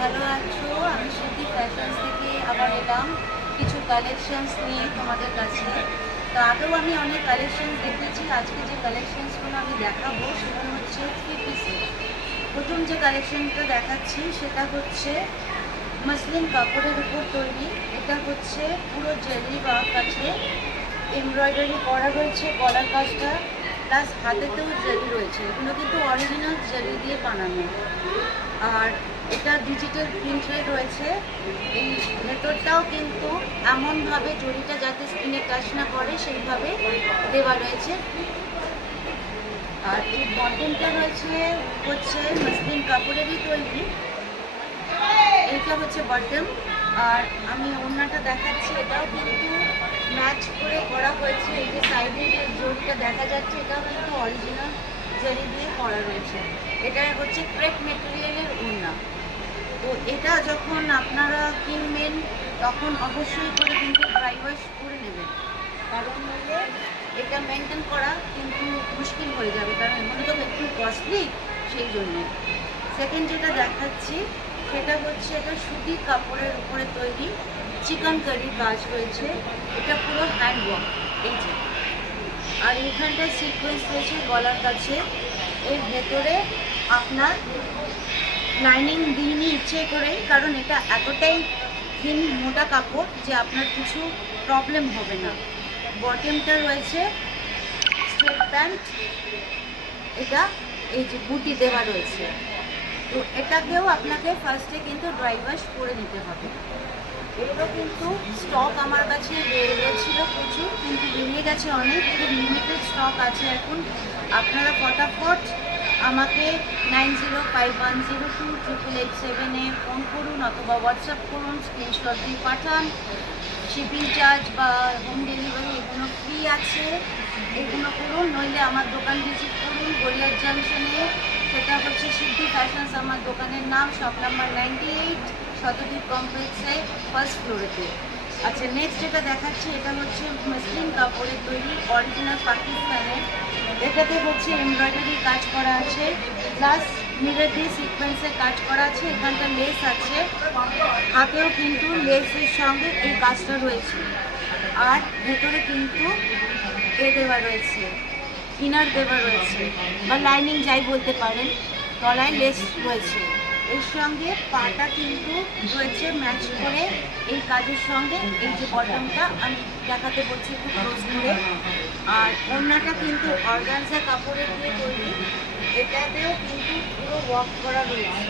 ভালো আছো? আমি শ্রুতি ফ্যাশনস থেকে আবার এলাম কিছু কালেকশনস নিয়ে তোমাদের কাছে। তো আগেও আমি অনেক কালেকশনস দেখেছি। আজকে যে কালেকশনসগুলো আমি দেখাবো সেগুলো হচ্ছে থ্রি পিসের। প্রথম যে কালেকশনটা দেখাচ্ছি সেটা হচ্ছে মসলিন কাপড়ের উপর তৈরি। এটা হচ্ছে পুরো জারি ওয়ার্ক আছে, এমব্রয়ডারি করা রয়েছে গলার কাজটা, প্লাস হাতেতেও জারি রয়েছে। এগুলো কিন্তু অরিজিনাল জারি দিয়ে বানানো। আর এটা ডিজিটাল প্রিন্টে রয়েছে। এই ভেতরটাও কিন্তু এমনভাবে জরিটা যাতে স্কিনে টাচ না করে সেইভাবে দেওয়া রয়েছে। আর এই বটনটা রয়েছে হচ্ছে মসলিন কাপড়েরই তৈরি। এইটা হচ্ছে বটম। আর আমি ওড়নাটা দেখাচ্ছি, এটাও কিন্তু ম্যাচ করে করা হয়েছে। এই যে সাইডে যে জরিটা দেখা যাচ্ছে এটাও কিন্তু অরিজিনাল জারি দিয়ে করা রয়েছে। এটা হচ্ছে ক্রেপ মেটেরিয়ালের ওড়না। তো এটা যখন আপনারা কিনবেন তখন অবশ্যই করে কিন্তু ড্রাই ওয়াশ করে নেবেন, কারণ হলে এটা মেনটেন করা কিন্তু মুশকিল হয়ে যাবে, কারণ এগুলো তো একটু কস্টলি, সেই জন্যে। সেকেন্ড যেটা দেখাচ্ছি সেটা হচ্ছে এটা সুতির কাপড়ের উপরে তৈরি, চিকেন কারি কাজ রয়েছে। এটা পুরো হ্যান্ডওয়ার্ক, এই যে। আর এখানটায় সিকোয়েন্স রয়েছে গলার কাছে। এর ভেতরে আপনার লাইনিং দিইনি ইচ্ছে করে, কারণ এটা এতটাই থিন মোটা কাপড় যে আপনার কিছু প্রবলেম হবে না। বটমটা রয়েছে স্ট্রেট প্যান্ট, এটা এই যে বুটি দেওয়া রয়েছে। তো এটাকেও আপনাকে ফার্স্টে কিন্তু ড্রাই ওয়াশ করে নিতে হবে। এগুলো কিন্তু স্টক আমার কাছে রয়েছিল প্রচুর, কিন্তু বেরিয়ে গেছে অনেক, খুব লিমিটেড স্টক আছে এখন। আপনারা ফটাফট আমাকে 9051028887 ফোন করুন অথবা হোয়াটসঅ্যাপ করুন, স্ক্রিনশট দিয়ে পাঠান। শিপিং চার্জ বা হোম ডেলিভারি এগুলো ফ্রি আছে, এগুলো করুন। নইলে আমার দোকান ভিজিট করুন গড়িয়ার জাংশনে, সেটা হচ্ছে সিদ্ধি ফ্যাশনস আমার দোকানের নাম, শপ নাম্বার 98, শতদ্বীপ কমপ্লেক্সে ফার্স্ট ফ্লোরেতে। আচ্ছা, নেক্সট যেটা দেখাচ্ছি এটা হচ্ছে মসলিন কাপড়ের তৈরি, অরিজিনাল পাকিস্তানের। এটাতে হচ্ছে এমব্রয়ডারি কাজ করা আছে, প্লাস মিরর দিয়ে সিকোয়েন্সের কাজ করা আছে। এখানটা লেস আছে, হাতেও কিন্তু লেসের সঙ্গে এই কাজটা রয়েছে। আর ভেতরে কিন্তু এ দেওয়া রয়েছে, ইনার দেওয়া রয়েছে বা লাইনিং যাই বলতে পারেন। গলায় লেস রয়েছে, এর সঙ্গে পাটা কিন্তু রয়েছে ম্যাচ করে এই কাজের সঙ্গে। এই যে বটমটা আমি দেখাতে বলছি একটু ক্লোজ করে। আর ওড়নাটা কিন্তু অর্গানজা কাপড়ের দিয়ে তৈরি, এটাতেও কিন্তু পুরো ওয়ার্ক করা রয়েছে।